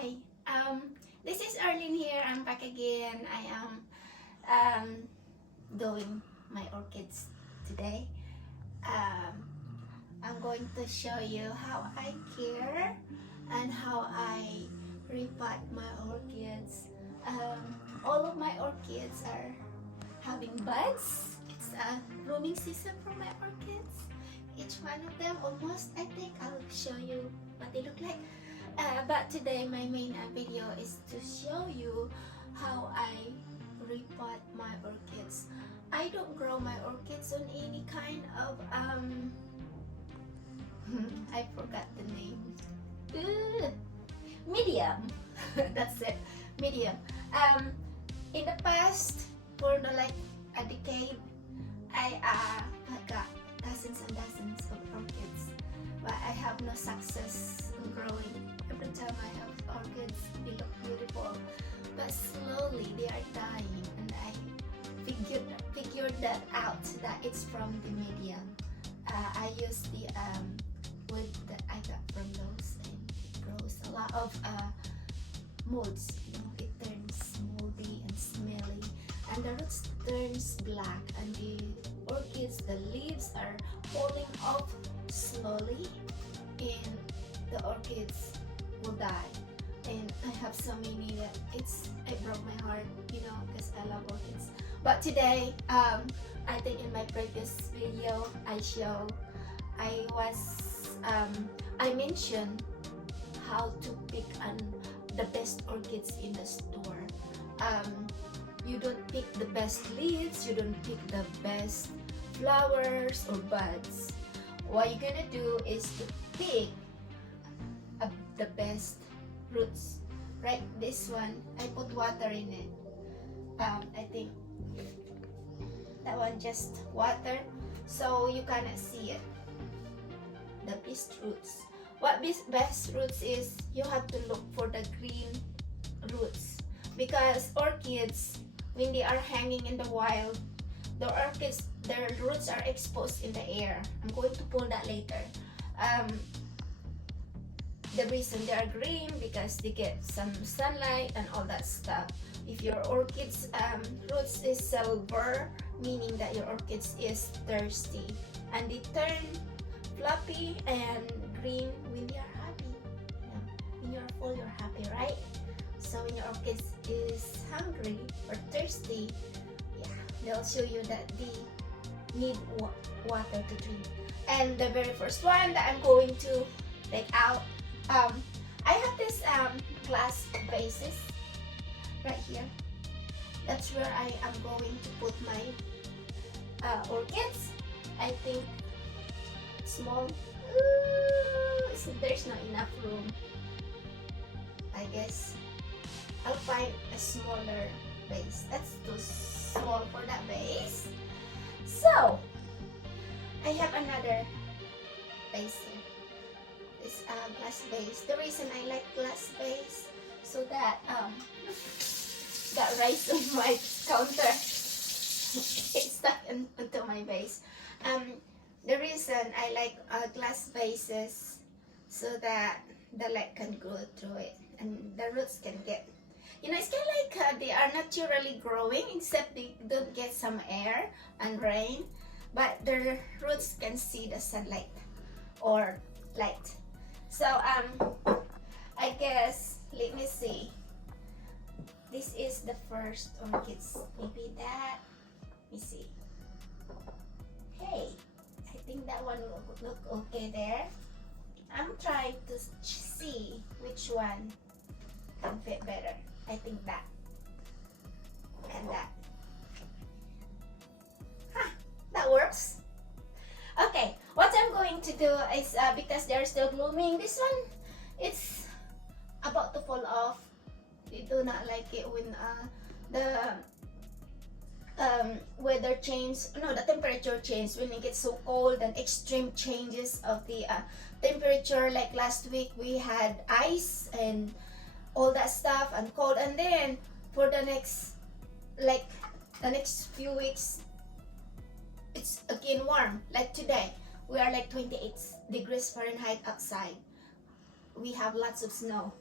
Hi, this is Arlene here. I'm back again. I am doing my orchids today. Um, I'm going to show you how I care and how I repot my orchids. All of my orchids are having buds. It's a blooming season for my orchids. Each one of them almost, I think I'll show you what they look like. But today my main video is to show you how I repot my orchids. I don't grow my orchids on any kind of I forgot the name. Medium. That's it. Medium. In the past, for like a decade, I got dozens and dozens of orchids, but I have no success in growing. Every time I have orchids, they look beautiful, but slowly they are dying, and I figured that out, that it's from the medium. I use the wood that I got from those, and it grows a lot of molds. You know, it turns moldy and smelly, and the roots turns black, and the orchids, the leaves are falling off slowly, and the orchids will die. And I have so many that it broke my heart, you know, because I love orchids. But today, I think in my previous video I mentioned how to pick the best orchids in the store. You don't pick the best leaves, you don't pick the best flowers or buds. What you're gonna do is to pick the best roots. Right, this one, I put water in it. I think that one just water, so you cannot see it. The best roots. What best roots is, you have to look for the green roots, because orchids, when they are hanging in the wild, the orchids, their roots are exposed in the air. I'm going to pull that later. The reason they are green, because they get some sunlight and all that stuff. If your orchids roots is silver, meaning that your orchids is thirsty, and they turn fluffy and green when you are happy. Yeah. When you're full, you're happy, right? So when your orchids is hungry or thirsty, yeah, they'll show you that they need water to drink. And the very first one that I'm going to take out, I have this glass vases right here. That's where I am going to put my orchids. I think small. So there's not enough room. I guess I'll find a smaller vase. That's too small for that vase. So I have another vase here. This glass vase. The reason I like glass vase, so that that rice on my counter it's stuck into my vase. The reason I like glass vases, so that the light can go through it and the roots can get, you know, it's kind of like they are naturally growing, except they don't get some air and rain, but their roots can see the sunlight or light. So I guess, let me see. This is the first orchids. Maybe that. Let me see. Hey, I think that one will look okay there. I'm trying to see which one can fit better. I think that and that. Huh, that works. Okay, what I'm going to do is, because they're still blooming, this one, it's about to fall off. They do not like it when the weather changes, no, the temperature changes, when it gets so cold and extreme changes of the temperature. Like last week we had ice and all that stuff and cold, and then for the next few weeks it's again warm. Like today we are like 28 degrees Fahrenheit outside. We have lots of snow.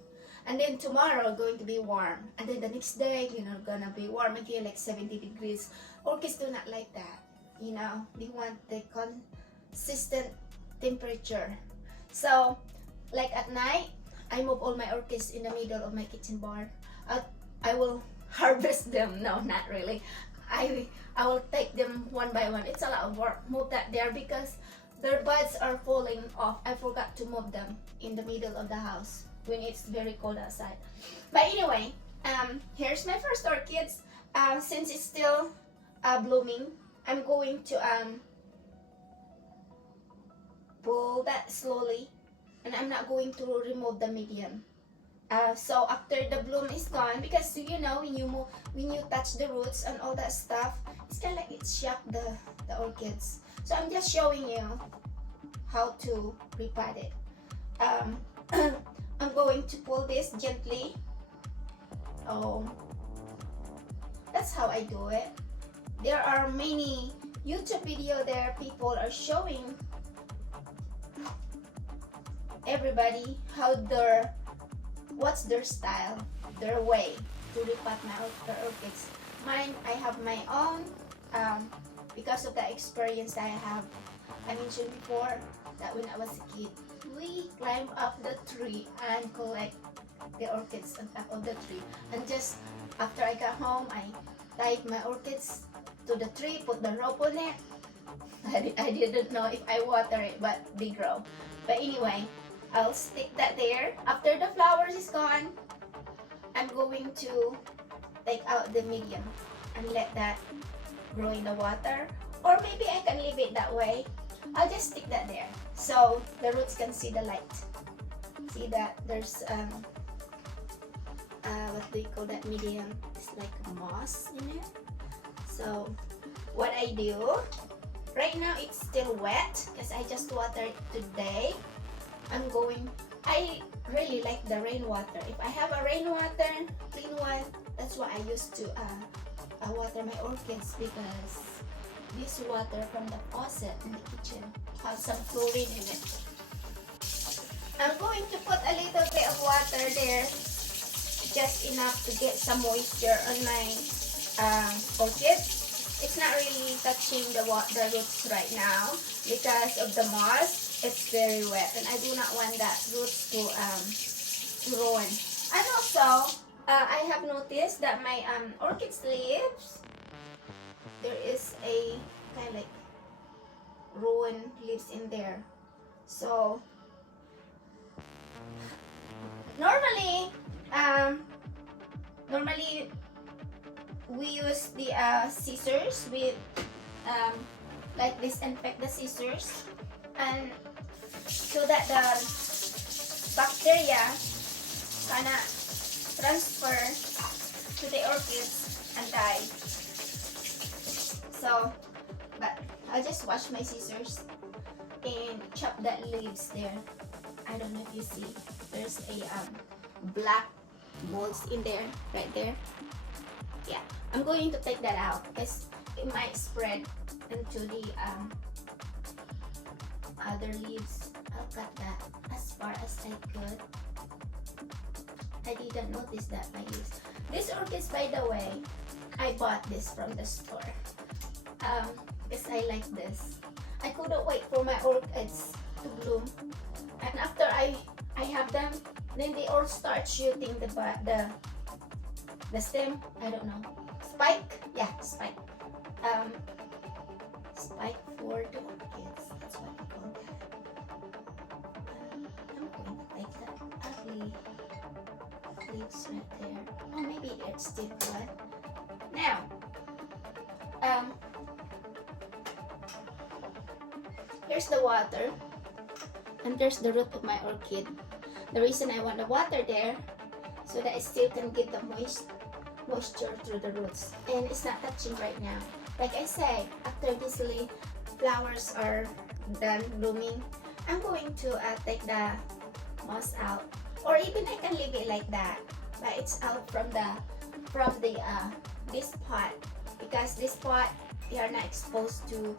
And then tomorrow going to be warm, and then the next day, you know, gonna be warm again, like 70 degrees. Orchids do not like that, you know. They want the consistent temperature. So like at night, I move all my orchids in the middle of my kitchen bar. I will harvest them. No, not really. I will take them one by one. It's a lot of work. Move that there because their buds are falling off. I forgot to move them in the middle of the house when it's very cold outside. But anyway, here's my first orchids. Since it's still blooming, I'm going to pull that slowly, and I'm not going to remove the medium. So after the bloom is gone, because you know when you touch the roots and all that stuff, it's kind of like it shock the orchids. So I'm just showing you how to repot it. I'm going to pull this gently. That's how I do it. There are many YouTube video there, people are showing everybody what's their style, their way to repot their orchids. Mine, I have my own because of the experience I have. I mentioned before that when I was a kid, we climb up the tree and collect the orchids on top of the tree. And just after I got home, I tied my orchids to the tree, put the rope on it. I didn't know if I water it, but they grow. But anyway, I'll stick that there. After the flowers is gone, I'm going to take out the medium and let that grow in the water. Or maybe I can leave it that way. I'll just stick that there so the roots can see the light. See that there's what do you call that medium? It's like moss in it. So what I do, right now it's still wet because I just watered today. I really like the rainwater. If I have a rainwater, clean one, that's what I used to water my orchids, because this water from the faucet in the kitchen has some chlorine in it. I'm going to put a little bit of water there, just enough to get some moisture on my orchids. It's not really touching the roots right now because of the moss. It's very wet, and I do not want that roots to ruin. And also, I have noticed that my orchids leaves, there is a kind of like ruined leaves in there. So normally we use the scissors with like disinfect the scissors, and so that the bacteria kinda transfer to the orchids and die. So, but I'll just wash my scissors and chop that leaves there. I don't know if you see, there's a black molds in there, right there. Yeah, I'm going to take that out because it might spread into the other leaves. I'll cut that as far as I could. I didn't notice that my leaves. These orchids, by the way, I bought this from the store because I like this. I couldn't wait for my orchids to bloom, and after I have them, then they all start shooting the stem. I don't know, spike. Yeah, spike. Spike for the orchids. That's what I call that. I'm going to take that ugly leaves right there. Oh, maybe it's still good. Now, here's the water, and there's the root of my orchid. The reason I want the water there, so that it still can get the moisture through the roots, and it's not touching right now. Like I said, after these flowers are done blooming, I'm going to take the moss out, or even I can leave it like that, but it's out from this pot, because this pot, they are not exposed to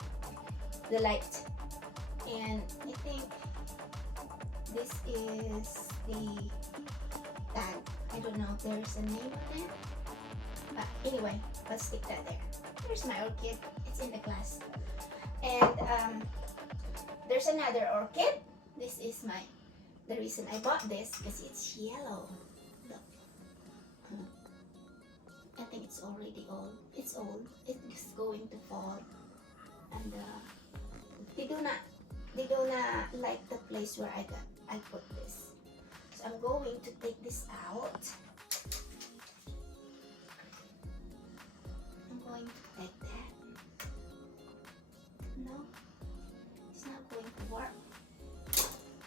the light. And I think this is the tag. know if there's a name on it. But anyway, let's stick that there. Here's my orchid. It's in the glass. And there's another orchid. This is the reason I bought this, because it's yellow. Look. I think it's already old. It's old. It's going to fall. And they do not like the place where I put this. So I'm going to take this out. I'm going to take that. No, it's not going to work.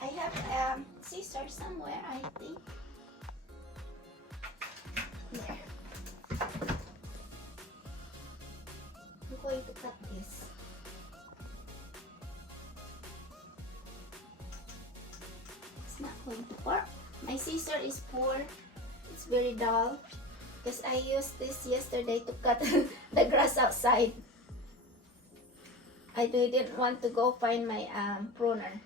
I have scissors somewhere, I think. There. I'm going to cut this. It's not going to work. My scissor is poor. It's very dull. Because I used this yesterday to cut the grass outside. I didn't want to go find my pruner.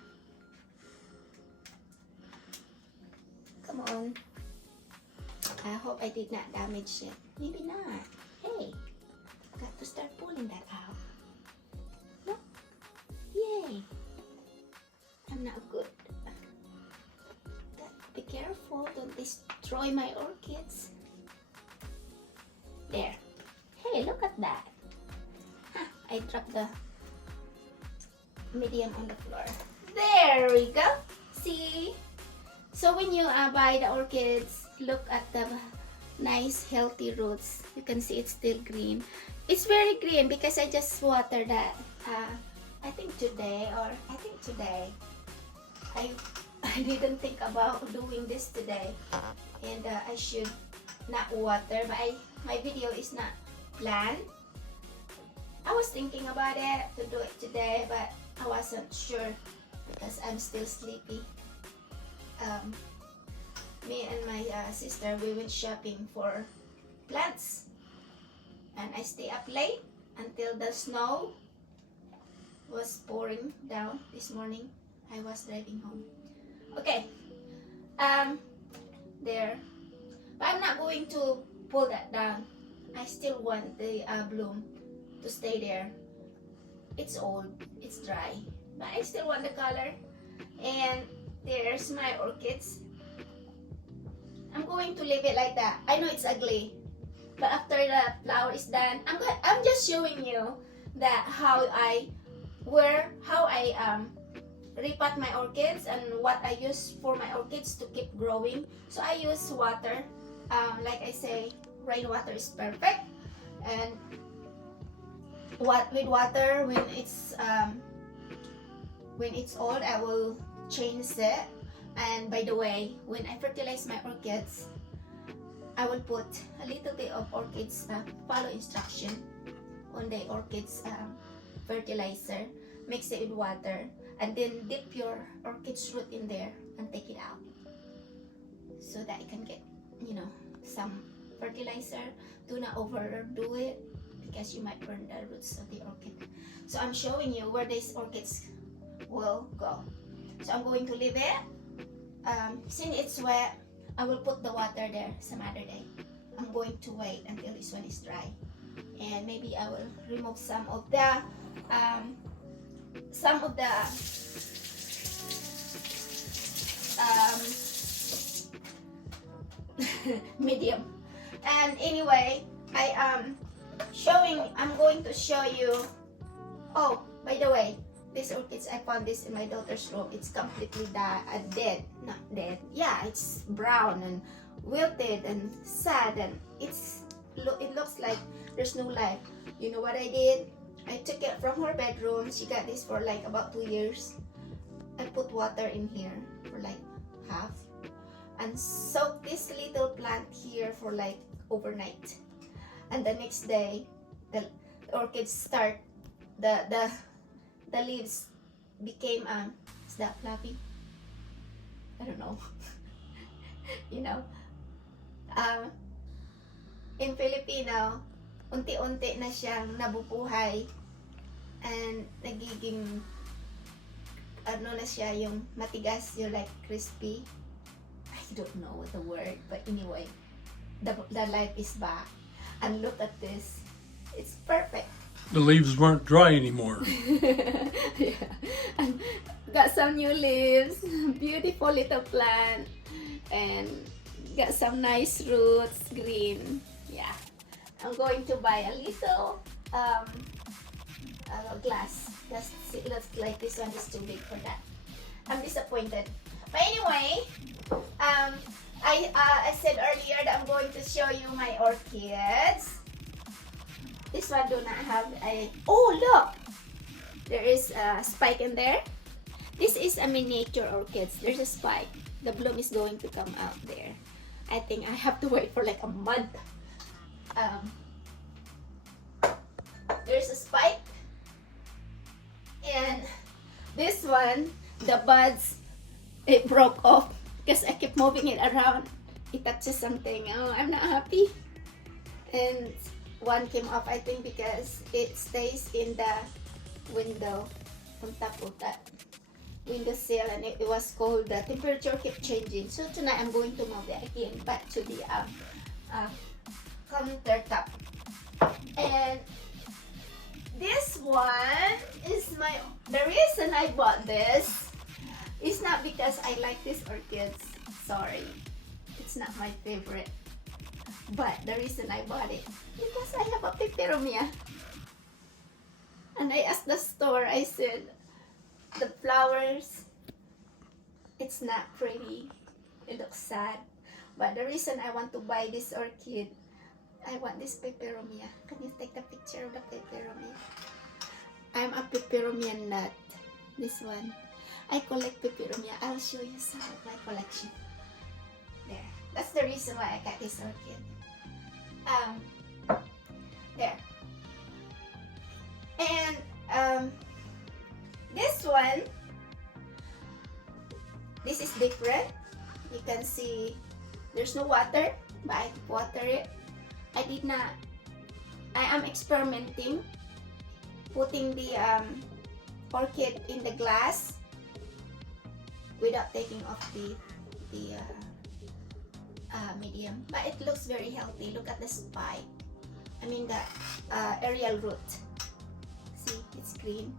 Come on. I hope I did not damage it. Maybe not. Hey, got to start pulling that out. No? Yay. I'm not good. Be careful, don't destroy my orchids. There. Hey, look at that. Huh, I dropped the medium on the floor. There we go. See? So when you buy the orchids, look at the nice healthy roots. You can see it's still green. It's very green because I just watered that. I think today. I didn't think about doing this today, and I should not water, but my video is not planned. I was thinking about it to do it today, but I wasn't sure because I'm still sleepy. Me and my sister, we went shopping for plants, and I stay up late until the snow was pouring down this morning. I was driving home. Okay, there. But I'm not going to pull that down. I still want the bloom to stay there. It's old, it's dry, but I still want the color. And there's my orchids. I'm going to leave it like that. I know it's ugly, but after the flower is done, I'm just showing you that how I repot my orchids and what I use for my orchids to keep growing. So I use water. Like I say, rainwater is perfect. And with water, when it's old, I will change it. And by the way, when I fertilize my orchids, I will put a little bit of orchids follow instruction on the orchids fertilizer. Mix it with water, and then dip your orchid's root in there and take it out, so that you can get, some fertilizer. Do not overdo it because you might burn the roots of the orchid. So I'm showing you where these orchids will go. So I'm going to leave it. Since it's wet, I will put the water there some other day. I'm going to wait until this one is dry, and maybe I will remove some of the medium. And anyway, I'm going to show you. Oh, by the way, these orchids, I found this in my daughter's room. It's completely dead. Not dead. Yeah, it's brown and wilted and sad, and it looks like there's no life. You know what I did? I took it from her bedroom. She got this for like about 2 years. I put water in here for like half, and soaked this little plant here for like overnight. And the next day, the orchids start, the leaves became is that fluffy? I don't know. In Filipino, unti-unti na siyang nabubuhay and nagiging na siya, yung matigas, yung like crispy. I don't know the word, but anyway, the life is back. And look at this. It's perfect. The leaves weren't dry anymore. Yeah. And got some new leaves. Beautiful little plant. And got some nice roots, green. Yeah. I'm going to buy a little glass. Just it looks like this one is too big for that. I'm disappointed. But anyway, I said earlier that I'm going to show you my orchids. This one do not have a... Oh, look! There is a spike in there. This is a miniature orchids. There's a spike. The bloom is going to come out there. I think I have to wait for like a month. There's a spike. And this one, the buds, it broke off because I kept moving it around. It touches something. Oh, I'm not happy. And one came off, I think, because it stays in the window on top of that windowsill, and it was cold. The temperature kept changing. So tonight I'm going to move it again back to the countertop. And this one is the reason I bought this is not because I like these orchids. Sorry, it's not my favorite. But the reason I bought it because I have a Peperomia. And I asked the store, I said, the flowers, it's not pretty. It looks sad. But the reason I want to buy this orchid, I want this Peperomia. Can you take the picture of the Peperomia? I'm a Peperomia nut. This one. I collect Peperomia. I'll show you some of my collection. There. That's the reason why I got this orchid. There. And this one, this is different. You can see there's no water, but I water it. I am experimenting putting the orchid in the glass without taking off the medium, but it looks very healthy. Look at the spike. I mean the aerial root. See, it's green.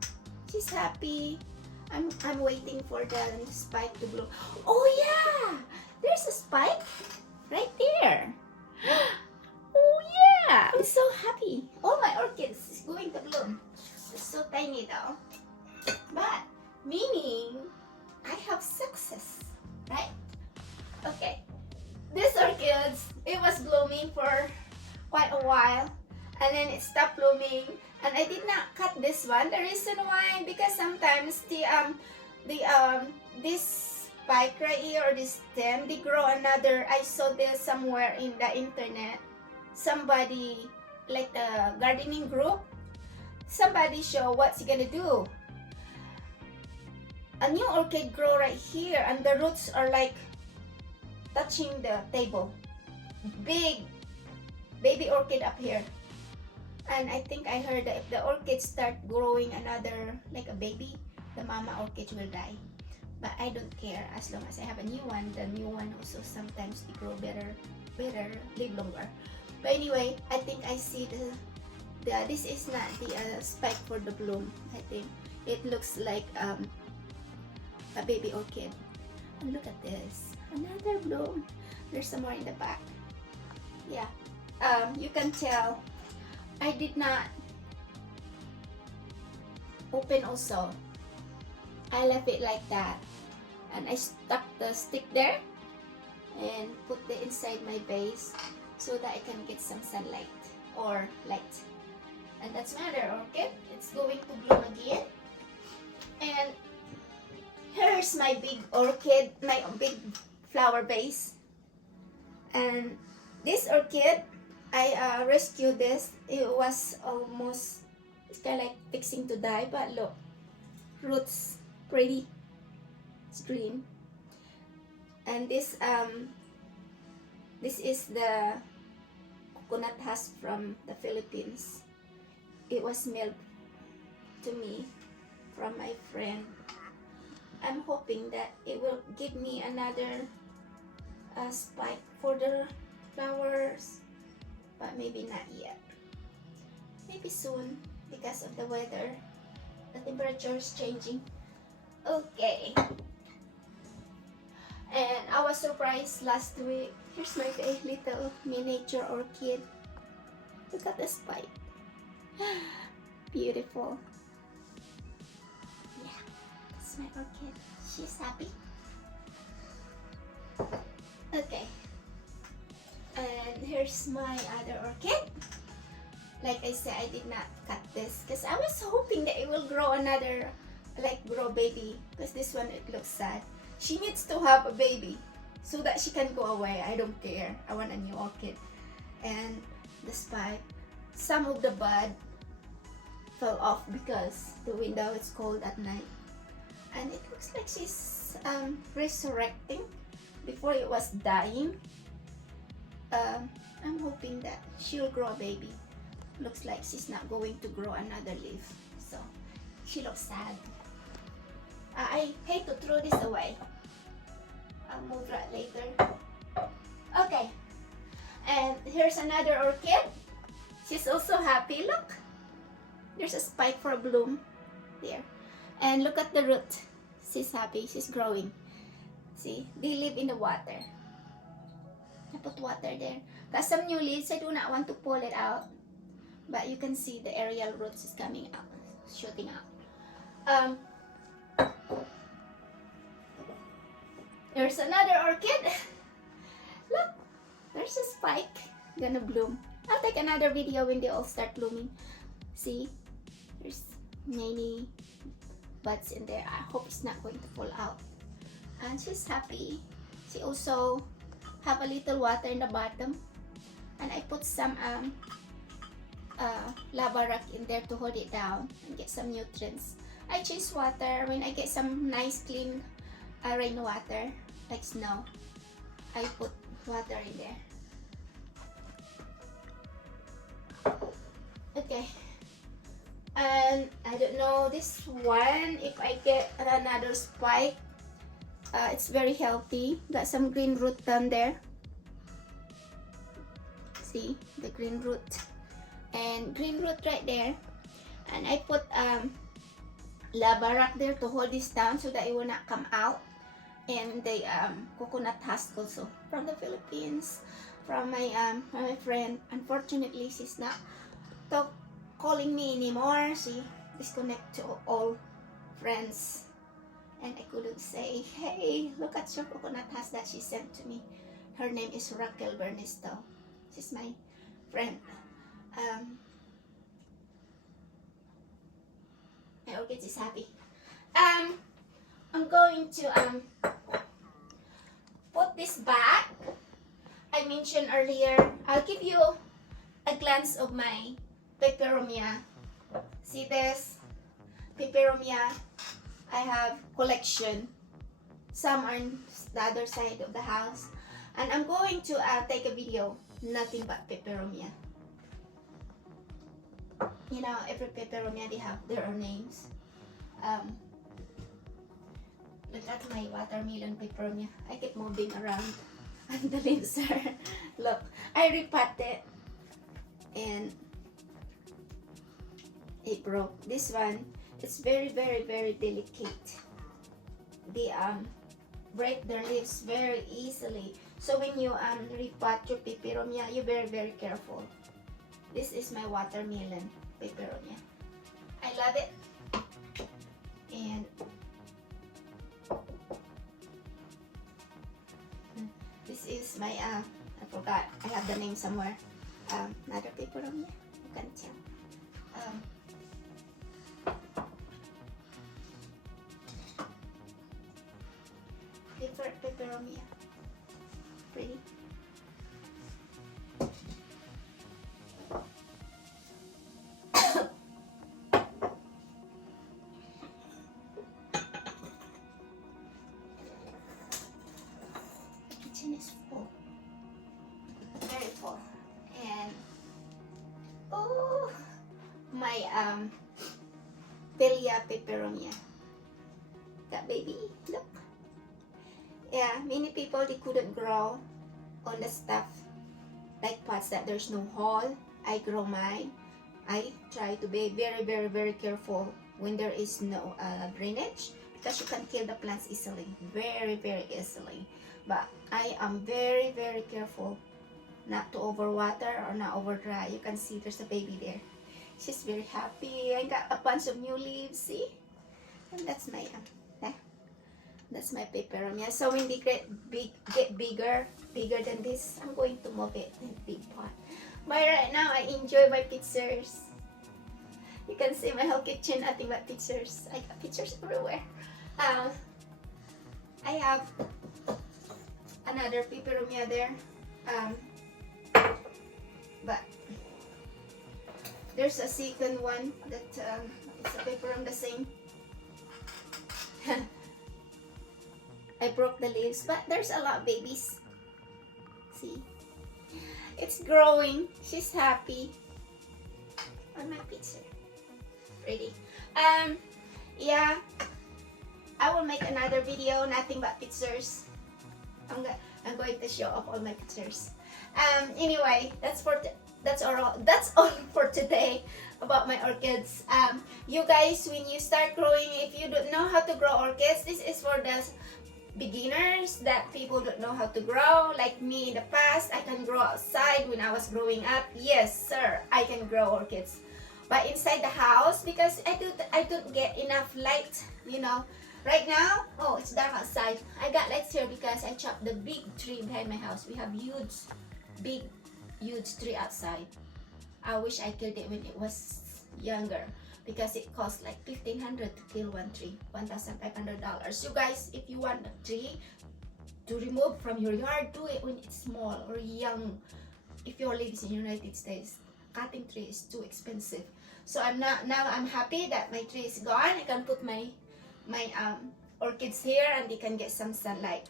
She's happy. I'm waiting for the spike to bloom. Oh yeah, there's a spike right there. Oh yeah, I'm so happy. All my orchids is going to bloom. It's so tiny though, but meaning I have success, right? Okay. This orchids, it was blooming for quite a while, and then it stopped blooming, and I did not cut this one. The reason why, because sometimes this spike right here or this stem, they grow another. I saw this somewhere in the internet. Somebody, like the gardening group, somebody show what's gonna do. A new orchid grow right here, and the roots are like touching the table. Big baby orchid up here. And I think I heard that if the orchids start growing another, like a baby, the mama orchid will die. But I don't care as long as I have a new one. The new one also sometimes they grow better, live longer. But anyway, I think I see this is not the spike for the bloom. I think it looks like a baby orchid. And look at this. Another bloom. There's some more in the back. Yeah. You can tell I did not open also. I left it like that. And I stuck the stick there and put it inside my vase so that I can get some sunlight or light. And that's my other orchid. It's going to bloom again. And here's my big orchid, my big flower vase. And this orchid, I rescued this. It was almost, it's kind of like fixing to die, but look, roots, pretty, it's green. And this is the coconut husk from the Philippines. It was mailed to me from my friend. I'm hoping that it will give me another spike for the flowers, but maybe not yet. Maybe soon because of the weather. The temperature is changing. Okay. And I was surprised last week. Here's my little miniature orchid. Look at the spike. Beautiful. Yeah, that's my orchid. She's happy. Okay. And here's my other orchid. Like I said, I did not cut this because I was hoping that it will grow another, like grow baby. Because this one, it looks sad. She needs to have a baby so that she can go away. I don't care. I want a new orchid. And the spike, some of the bud fell off because the window is cold at night. And it looks like she's resurrecting before it was dying. I'm hoping that she'll grow a baby. Looks like she's not going to grow another leaf, so she looks sad. I hate to throw this away. I'll move that later. Okay, and here's another orchid. She's also happy. Look, there's a spike for a bloom there, and look at the root. She's happy. She's growing. See, they live in the water. I put water there. Got some new leaves. I do not want to pull it out. But you can see the aerial roots is coming out, shooting out. There's another orchid. Look, there's a spike gonna bloom. I'll take another video when they all start blooming. See, there's many buds in there. I hope it's not going to fall out. And she's happy. She also have a little water in the bottom, and I put some lava rock in there to hold it down and get some nutrients. I change water when I get some nice clean rainwater like snow. I put water in there. Okay, and I don't know this one if I get another spike. It's very healthy. Got some green root down there. See the green root. And green root right there, and I put lava rock there to hold this down so that it will not come out. And the coconut husk also from the Philippines, from my friend. Unfortunately, she's not calling me anymore. She disconnected to all friends, and I couldn't say, hey, look at your coconut husk that she sent to me. Her name is Raquel Bernisto. She's my friend. My orchid is happy. I'm going to put this back. I mentioned earlier, I'll give you a glance of my Peperomia. See this? Peperomia. I have collection. Some are on the other side of the house. And I'm going to take a video. Nothing but Peperomia. You know, every Peperomia, they have their own names. Look at my watermelon Peperomia. I keep moving around and the leaves are, look, I repot it and it broke. This one, it's very, very, very delicate. They break their leaves very easily. So when you repot your Peperomia, you're very, very careful. This is my watermelon Peperomia. I love it. And this is my I forgot. I have the name somewhere. Another Peperomia. You can tell. Different Peperomia. Pretty. Kitchen is full, very full, and oh, my Pelia Peperomia. That baby, look. Yeah, many people they couldn't grow on the stuff like pots that there's no hole, I grow mine. I try to be very, very, very careful when there is no drainage, because you can kill the plants easily, very, very easily. But I am very, very careful not to overwater or not over dry. You can see there's a baby there. She's very happy. I got a bunch of new leaves, see? And that's my peperomia. So when they get bigger than this, I'm going to move it in a big pot. But right now, I enjoy my pictures. You can see my whole kitchen, nothing but pictures. I got pictures everywhere. I have another peperomia there. But there's a second one that it's a peperom the same. I broke the leaves, but there's a lot of babies. See? It's growing. She's happy. On my picture. Pretty. Yeah. I will make another video, nothing but pictures. I'm going to show off all my pictures. Anyway, that's all for today about my orchids. You guys, when you start growing, if you don't know how to grow orchids, this is for the beginners, that people don't know how to grow. Like me in the past, I can grow outside when I was growing up. Yes, sir, I can grow orchids. But inside the house, because I don't get enough light, you know. Right now, oh, it's dark outside. I got lights here because I chopped the big tree behind my house. We have huge tree outside. I wish I killed it when it was younger, because it costs like $1,500 to kill one tree, $1,500. You guys, if you want a tree to remove from your yard, do it when it's small or young. If you live in the United States, cutting tree is too expensive. So I'm happy that my tree is gone. I can put my orchids here and they can get some sunlight.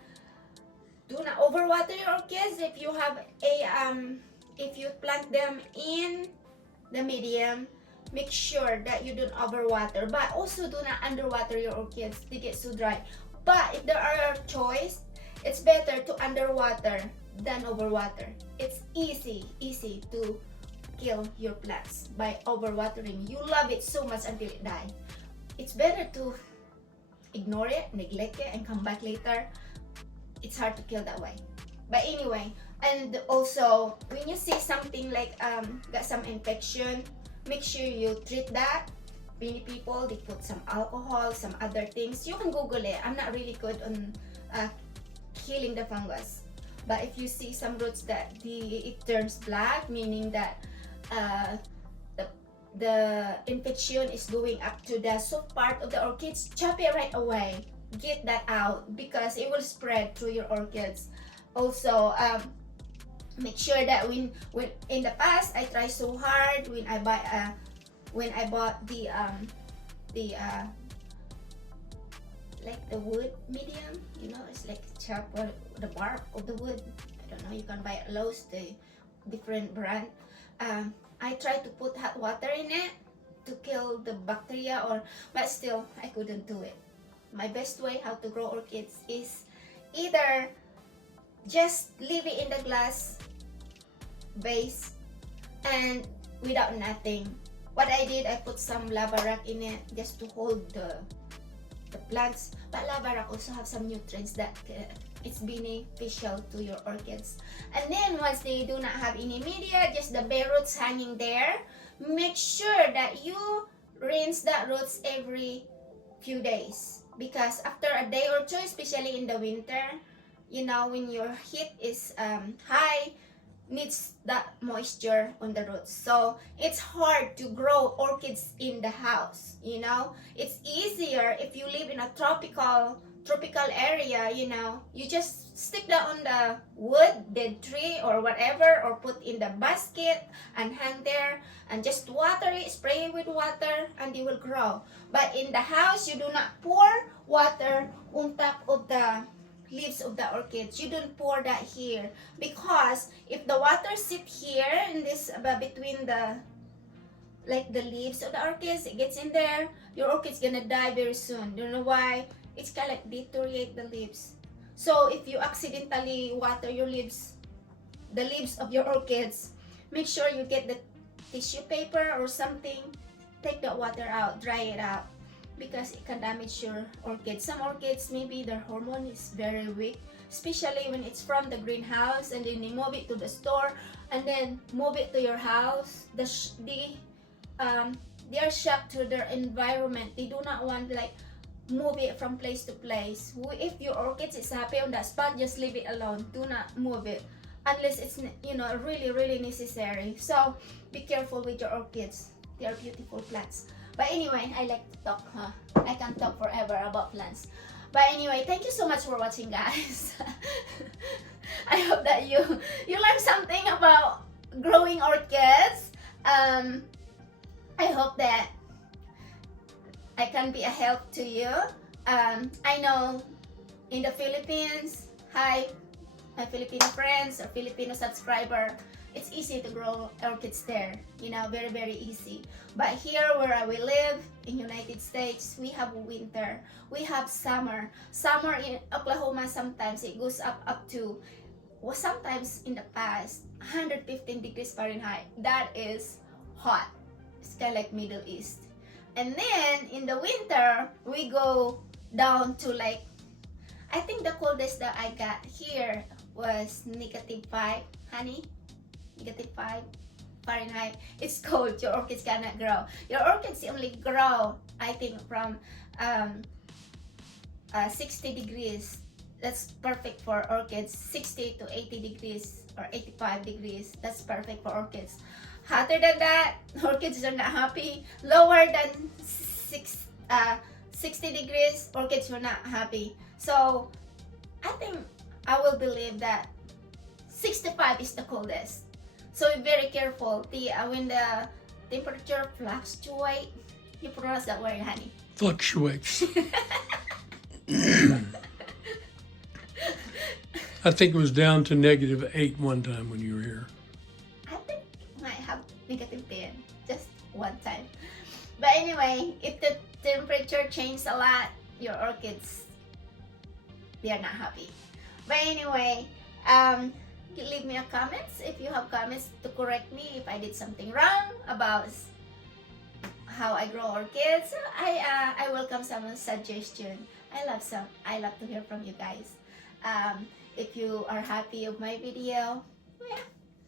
Do not overwater your orchids. If you have if you plant them in the medium, make sure that you don't overwater, but also do not underwater your orchids. They get so dry. But if there are a choice, it's better to underwater than overwater. It's easy to kill your plants by overwatering. You love it so much until it dies. It's better to ignore it, neglect it, and come back later. It's hard to kill that way. But anyway, and also when you see something like got some infection, make sure you treat that. Many people, they put some alcohol, some other things. You can Google it. I'm not really good on killing the fungus. But if you see some roots that it turns black, meaning that the infection is going up to the soft part of the orchids, chop it right away. Get that out, because it will spread through your orchids. Also, make sure that when in the past I try so hard when I bought the like the wood medium, you know, it's like chop the bark of the wood. I don't know, you can buy at Lowe's, the different brand. I tried to put hot water in it to kill the bacteria, but still I couldn't do it. My best way how to grow orchids is either just leave it in the glass vase and without nothing. What I did, I put some lava rock in it just to hold the plants. But lava rock also have some nutrients that it's beneficial to your orchids. And then once they do not have any media, just the bare roots hanging there, make sure that you rinse that roots every few days, because after a day or two, especially in the winter, you know, when your heat is high, needs that moisture on the roots. So it's hard to grow orchids in the house, you know. It's easier if you live in a tropical area, you know. You just stick that on the wood, dead tree or whatever, or put in the basket and hang there and just water it, spray it with water, and they will grow. But in the house, you do not pour water on top of the leaves of the orchids. You don't pour that here, because if the water sit here in this between the leaves of the orchids, it gets in there, your orchid's gonna die very soon. You know why? It's kind of like deteriorate the leaves. So if you accidentally water your leaves, the leaves of your orchids, make sure you get the tissue paper or something, take the water out, dry it out, because it can damage your orchids. Some orchids, maybe their hormone is very weak, especially when it's from the greenhouse and then they move it to the store and then move it to your house. They are shocked to their environment. They do not want like move it from place to place. If your orchids is happy on that spot, just leave it alone. Do not move it unless it's really necessary. So be careful with your orchids. They are beautiful plants. But anyway, I like to talk, huh? I can talk forever about plants. But anyway, thank you so much for watching, guys. I hope that you learned something about growing orchids. I hope that I can be a help to you. I know in the Philippines, hi, my Filipino friends or Filipino subscriber, it's easy to grow orchids there, very easy. But here where I will live in United States, we have winter, we have summer. Summer in Oklahoma, sometimes it goes up to, sometimes in the past, 115 degrees Fahrenheit. That is hot. It's kind of like Middle East. And then in the winter, we go down to like, I think the coldest that I got here was -5, honey. -5 Fahrenheit. It's cold. Your orchids cannot grow. Your orchids only grow, I think, from 60 degrees. That's perfect for orchids. 60 to 80 degrees or 85 degrees. That's perfect for orchids. Hotter than that, orchids are not happy. Lower than 60 degrees, orchids were not happy. So I think I will believe that 65 is the coldest. So be very careful. When the temperature fluctuates, you pronounce that word, honey. Fluctuates. I think it was down to -8 one time when you were here. I think I might have -10 just one time. But anyway, if the temperature changes a lot, your orchids, they are not happy. But anyway, leave me a comments if you have comments to correct me if I did something wrong about how I grow orchids. I welcome some suggestion. I love to hear from you guys. If you are happy with my video, yeah,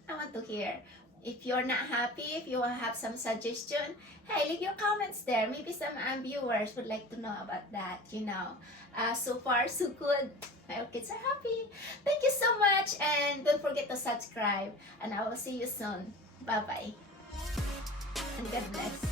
I want to hear. If you're not happy, if you have some suggestion, hey, leave your comments there. Maybe some viewers would like to know about that, So far, so good. My orchids are happy. Thank you so much, and don't forget to subscribe. And I will see you soon. Bye-bye. And God bless.